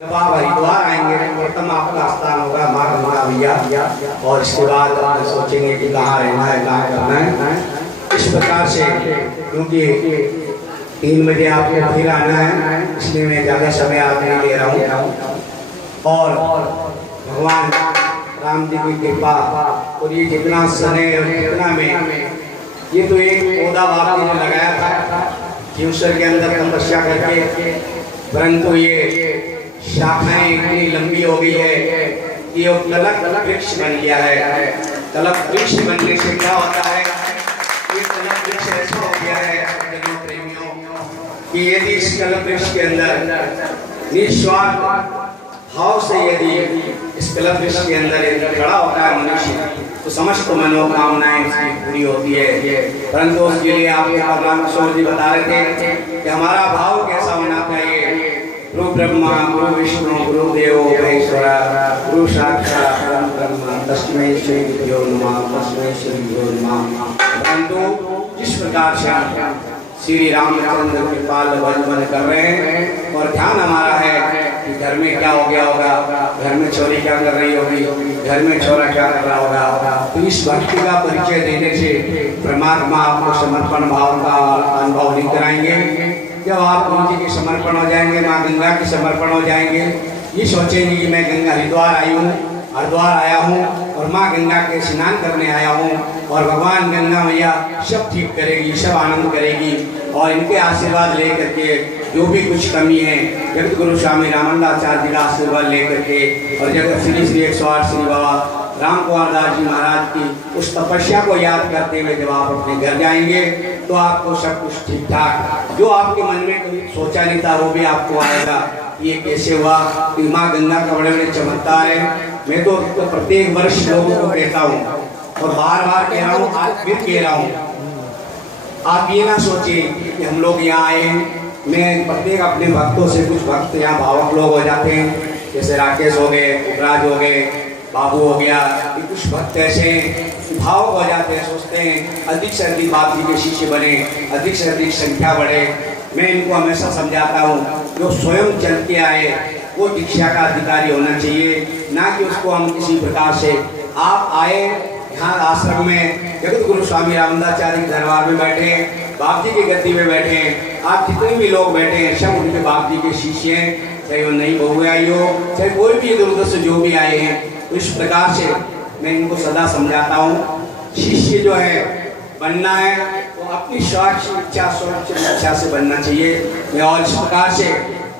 जब आप हरिद्वार आएंगे प्रथम आपका स्थान होगा माँ गंगा मैया, और इसके बाद आप सोचेंगे कि कहाँ रहना है, कहाँ करना है। इस प्रकार से क्योंकि 3 बजे आपको फिर आना है, इसलिए मैं ज़्यादा समय आप नहीं ले रहा हूँ। और भगवान राम जी की कृपा और ये जितना समय और जितना में ये तो एक पौधा बाप जी ने लगाया था जीवसर के अंदर तपस्या करके, परंतु ये शाखाएं इतनी लंबी हो गई है कि ये कलक वृक्ष बन गया है। कलक वृक्ष बनने से क्या होता है, ये कलक वृक्ष ऐसा हो गया है जन्म प्रेमियों कि यदि इस कलक वृक्ष के अंदर निस्वार्थ भाव से यदि इस कलक वृक्ष के अंदर यदि खड़ा होता है मनुष्य, तो समस्त मनोकामनाएं इसकी पूरी होती है। परंतु उसके लिए आपके राम किशोर जी बता रहे थे कि हमारा भाव कैसा होना चाहिए। गुरु ब्रह्मा गुरु विष्णु गुरु देवो महेश्वरा गुरु साक्षात् परम ब्रह्म तस्मै श्री गुरुभ्यो नमः तस्मै श्री गुरुभ्यो नमः। परंतु जिस प्रकार से श्री रामचंद्र कृपाल भजन कर रहे हैं और ध्यान हमारा है कि घर में क्या हो गया होगा, घर में छोरी क्या कर रही होगी, घर में छोरा क्या कर रहा होगा। तो इस भक्ति का परिचय देने से परमात्मा आपको समर्पण भाव का अनुभव नहीं कराएंगे। जब आप गुरु जी के समर्पण हो जाएंगे, माँ गंगा के समर्पण हो जाएंगे, ये सोचेंगे कि मैं गंगा हरिद्वार आई हूँ, हरिद्वार आया हूँ और माँ गंगा के स्नान करने आया हूँ और भगवान गंगा मैया सब ठीक करेगी, सब आनंद करेगी। और इनके आशीर्वाद लेकर के जो भी कुछ कमी है जगत गुरु स्वामी रामंदाचार्य जी का आशीर्वाद लेकर के और जगत श्री 108 श्री बाबा राम कुमार दास जी महाराज की उस तपस्या को याद करते हुए जब आप अपने घर जाएंगे तो आपको सब कुछ ठीक ठाक, जो आपके मन में कभी सोचा नहीं था वो भी आपको आएगा। ये कैसे हुआ कि माँ गंगा का बड़े बड़े चमत्कार है। मैं तो प्रत्येक वर्ष लोगों को कहता हूँ और बार बार कह रहा हूँ, आज फिर कह रहा हूँ, आप ये ना सोचें कि हम लोग यहाँ आए हैं। मैं प्रत्येक अपने भक्तों से, कुछ भक्त यहाँ भावक लोग हो जाते हैं, जैसे राकेश हो गए, उपराज हो गए, बाबू हो गया, ये कुछ भक्त ऐसे भावक हो जाते हैं, सोचते हैं अधिक से अधिक बाप जी के शिष्य बने, अधिक से अधिक संख्या बढ़े। मैं इनको हमेशा समझाता हूँ, जो स्वयं चल के आए वो दीक्षा का अधिकारी होना चाहिए, ना कि उसको हम किसी प्रकार से। आप आए यहाँ आश्रम में, जगत गुरु स्वामी रामदाचार्य के दरबार में बैठे, बाप जी की गद्दी में बैठे, आप जितने भी लोग बैठे हैं सब उनके बाप जी के शिष्य हैं, चाहे वो नई बहू आई हो, चाहे कोई भी इधर उधर से जो भी आए हैं। तो इस प्रकार से मैं इनको सदा समझाता हूँ, शिष्य जो है बनना है वो अपनी स्वार्थ इच्छा स्वच्छ इच्छा से बनना चाहिए। और इस प्रकार से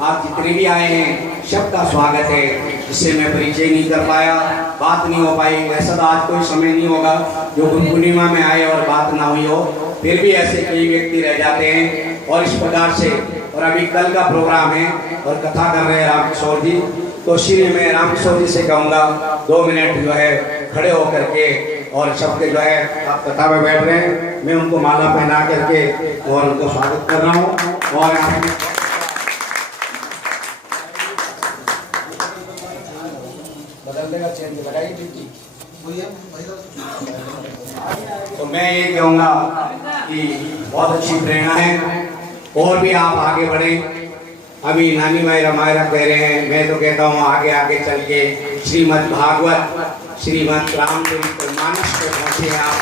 आप जितने भी आए हैं सबका स्वागत है। जिससे मैं परिचय नहीं कर पाया, बात नहीं हो पाई, ऐसा तो आज कोई समय नहीं होगा जो गुरु पूर्णिमा में आए और बात ना हुई हो, फिर भी ऐसे कई व्यक्ति रह जाते हैं। और इस प्रकार से, और अभी कल का प्रोग्राम है और कथा कर रहे हैं राम किशोर जी, तो श्री मैं राम किशोर जी से कहूँगा 2 मिनट जो है खड़े होकर के, और सबके जो है आप कथा में बैठ रहे हैं, मैं उनको माला पहना करके और उनको स्वागत कर रहा हूँ। और बदल देगा चेंज लगाइए। तो मैं ये कहूँगा कि बहुत अच्छी प्रेरणा है और भी आप आगे बढ़े। अभी नानी मायरा मायरा कह रहे हैं, मैं तो कहता हूँ आगे आगे चल के श्रीमद् भागवत श्रीमद् रामचरितमानस को पहुँचे आप।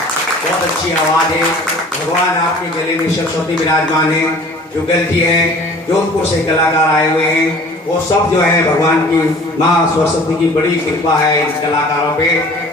बहुत अच्छी आवाज़ है, भगवान आपके गले में सरस्वती विराजमान है, जुगल जी हैं, जोधपुर से कलाकार आए हुए हैं, वो सब जो है भगवान की माँ सरस्वती की बड़ी कृपा है इन कलाकारों पे।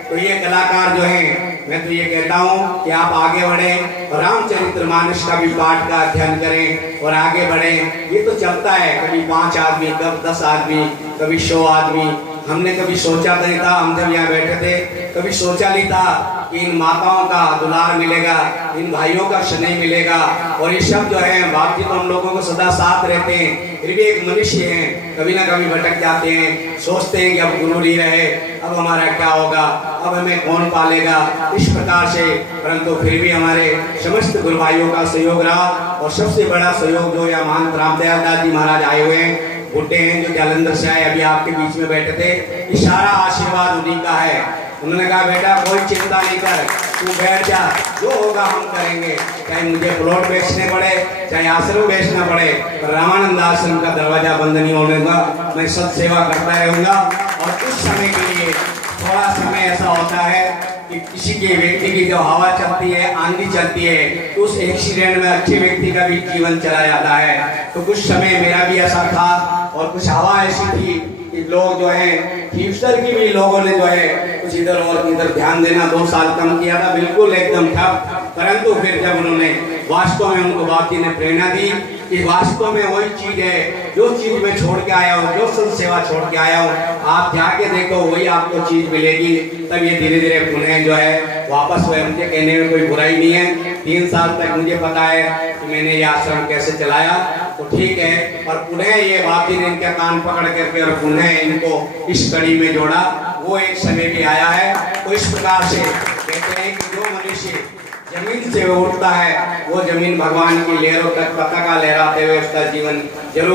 तो ये कलाकार जो हैं, मैं तो ये कहता हूँ कि आप आगे बढ़ें और रामचरितमानस का भी पाठ का अध्ययन करें और आगे बढ़ें। ये तो चलता है, कभी 5 आदमी, कभी 10 आदमी, कभी 100 आदमी। हमने कभी सोचा नहीं था, हम जब यहाँ बैठे थे कभी सोचा नहीं था कि इन माताओं का दुलार मिलेगा, इन भाइयों का स्नेह मिलेगा। और ये सब जो है बाप जी तो हम लोगों को सदा साथ रहते हैं, फिर भी एक मनुष्य हैं, कभी ना कभी भटक जाते हैं, सोचते हैं कि अब गुरु नहीं रहे, अब हमारा क्या होगा, अब हमें कौन पालेगा, इस प्रकार से। परंतु फिर भी हमारे समस्त गुरु भाइयों का सहयोग रहा और सबसे बड़ा सहयोग जो है महान रामदयाल दास जी महाराज आए हुए हैं, बुड्ढे हैं जो जालंधर से आए, अभी आपके बीच में बैठे थे। ये सारा आशीर्वाद उन्हीं का है। उन्होंने कहा बेटा कोई चिंता नहीं कर, तू बैठ जा, जो होगा हम करेंगे, चाहे मुझे प्लॉट बेचने पड़े, चाहे आश्रम बेचना पड़े, पर रामानंद आश्रम का दरवाजा बंद नहीं होने दूंगा, मैं सत सेवा करता रहूंगा। और कुछ समय के लिए, थोड़ा समय ऐसा होता है कि किसी के व्यक्ति की जो हवा चलती है, आंधी चलती है, तो उस एक्सीडेंट में अच्छे व्यक्ति का भी जीवन चला जाता है। तो कुछ समय मेरा भी ऐसा था और कुछ हवा ऐसी थी कि लोग जो है फ्यूचर की भी लोगों ने जो है कुछ इधर और इधर ध्यान देना 2 साल कम किया था, बिल्कुल एकदम ठप। परंतु फिर जब उन्होंने वास्तव में, उनको बाप जी ने प्रेरणा दी कि वास्तव में वही चीज है जो चीज मैं छोड़ के आया हूँ, जो संत सेवा छोड़ के आया हूँ, आप जाके देखो वही आपको चीज मिलेगी। तब ये धीरे धीरे पुनः जो है वापस हुए। मुझे कहने में कोई बुराई नहीं है, 3 साल तक मुझे पता है कि मैंने ये आश्रम कैसे चलाया, तो ठीक है। और पुनः ये बाप जी ने इनके कान पकड़ करके और पुनः इनको इस कड़ी में जोड़ा, वो एक समय भी आया है। तो इस प्रकार से कहते हैं कि जो मनुष्य जमीन से उठता है वो जमीन भगवान की लहरों तक पताका लहराते हुए उसका जीवन जरूर